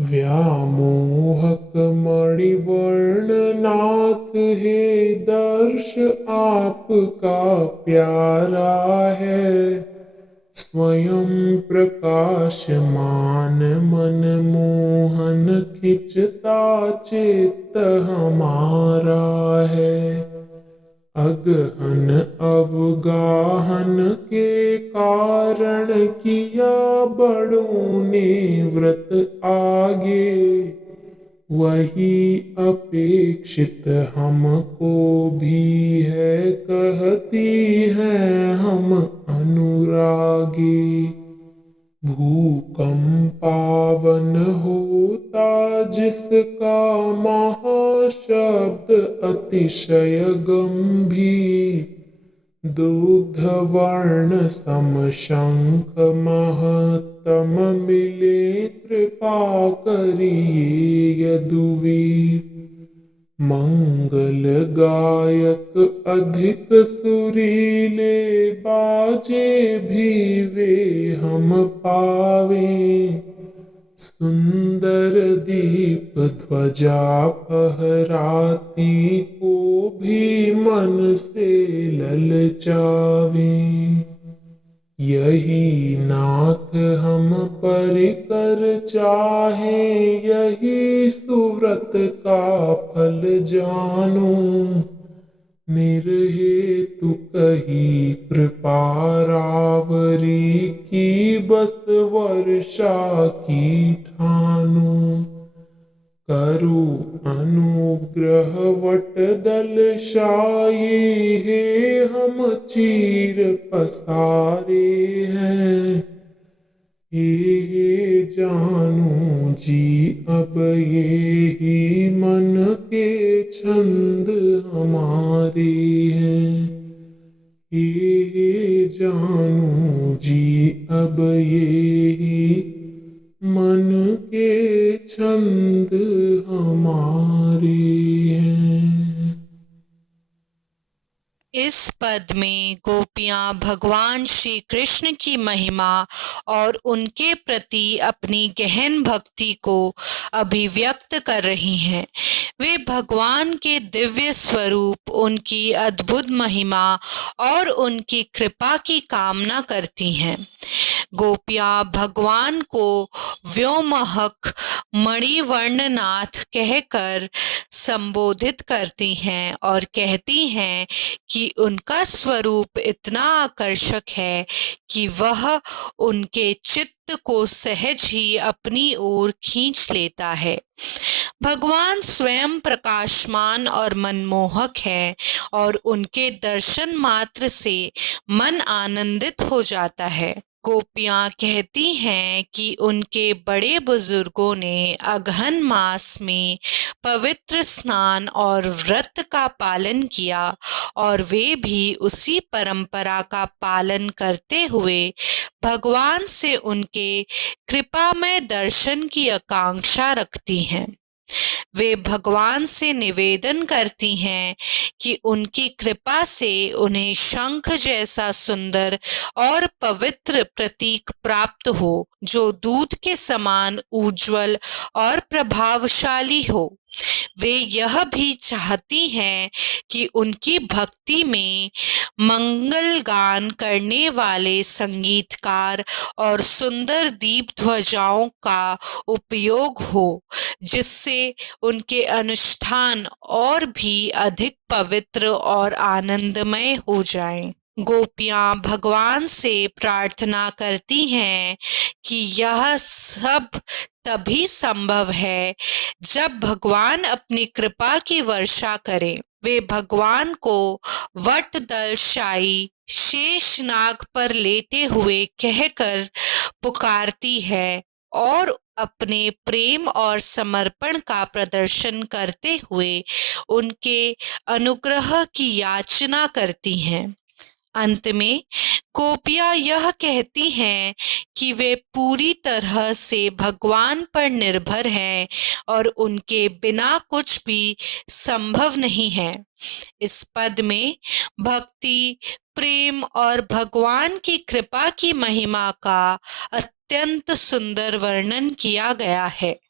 व्यामोहक मणिवर्णनाथ हे दर्श आपका प्यारा है। स्वयं प्रकाशमान मनमोहन खिंचता चित्त हमारा है। अगहन अवगाहन के कारण किया बड़ों ने व्रत आगे। वही अपेक्षित हमको भी है, कहती हैं हम अनुरागी। भूकंपावन होता जिसका महाशब्द अतिशय गंभीर। दुग्धवर्ण समशंख महत्तम मिले, कृपा करिए यदुवीर। मंगल गायक अधिक सुरीले बाजे भी वे हम पावें। सुंदर दीप ध्वजा फहराती को भी मन से ललचावें। यही नाथ हम परिकर चाहें, यही सुव्रत का फल जानो। निर्हेतु कही कृपा रावरी की, बस वर्षा की ठानो। करु अनुग्रह वट दल शाही, हे हम चीर पसारे हैं। हे जानू जी अब ये ही मन के छंद हमारे हैं। हे जानू जी अब ये ही मन के छंद हमारे हैं। इस पद में गोपियां भगवान श्री कृष्ण की महिमा और उनके प्रति अपनी गहन भक्ति को अभिव्यक्त कर रही हैं। वे भगवान के दिव्य स्वरूप, उनकी अद्भुत महिमा और उनकी कृपा की कामना करती हैं। गोपियां भगवान को व्योमहक मणिवर्णनाथ कहकर संबोधित करती हैं और कहती हैं कि उनका स्वरूप इतना आकर्षक है कि वह उनके चित्त को सहज ही अपनी ओर खींच लेता है। भगवान स्वयं प्रकाशमान और मनमोहक हैं और उनके दर्शन मात्र से मन आनंदित हो जाता है। गोपियां कहती हैं कि उनके बड़े बुजुर्गों ने अगहन मास में पवित्र स्नान और व्रत का पालन किया और वे भी उसी परंपरा का पालन करते हुए भगवान से उनके कृपामय दर्शन की आकांक्षा रखती हैं। वे भगवान से निवेदन करती हैं कि उनकी कृपा से उन्हें शंख जैसा सुंदर और पवित्र प्रतीक प्राप्त हो, जो दूध के समान उज्जवल और प्रभावशाली हो। वे यह भी चाहती हैं कि उनकी भक्ति में मंगल गान करने वाले संगीतकार और सुंदर दीप ध्वजाओं का उपयोग हो, जिससे उनके अनुष्ठान और भी अधिक पवित्र और आनंदमय हो जाएं। गोपियां भगवान से प्रार्थना करती हैं कि यह सब तभी संभव है जब भगवान अपनी कृपा की वर्षा करें। वे भगवान को वटदलशायी शेषनाग पर लेटे हुए कहकर पुकारती है और अपने प्रेम और समर्पण का प्रदर्शन करते हुए उनके अनुग्रह की याचना करती हैं। अंत में गोपियां यह कहती हैं कि वे पूरी तरह से भगवान पर निर्भर हैं और उनके बिना कुछ भी संभव नहीं है। इस पद में भक्ति, प्रेम और भगवान की कृपा की महिमा का अत्यंत सुंदर वर्णन किया गया है।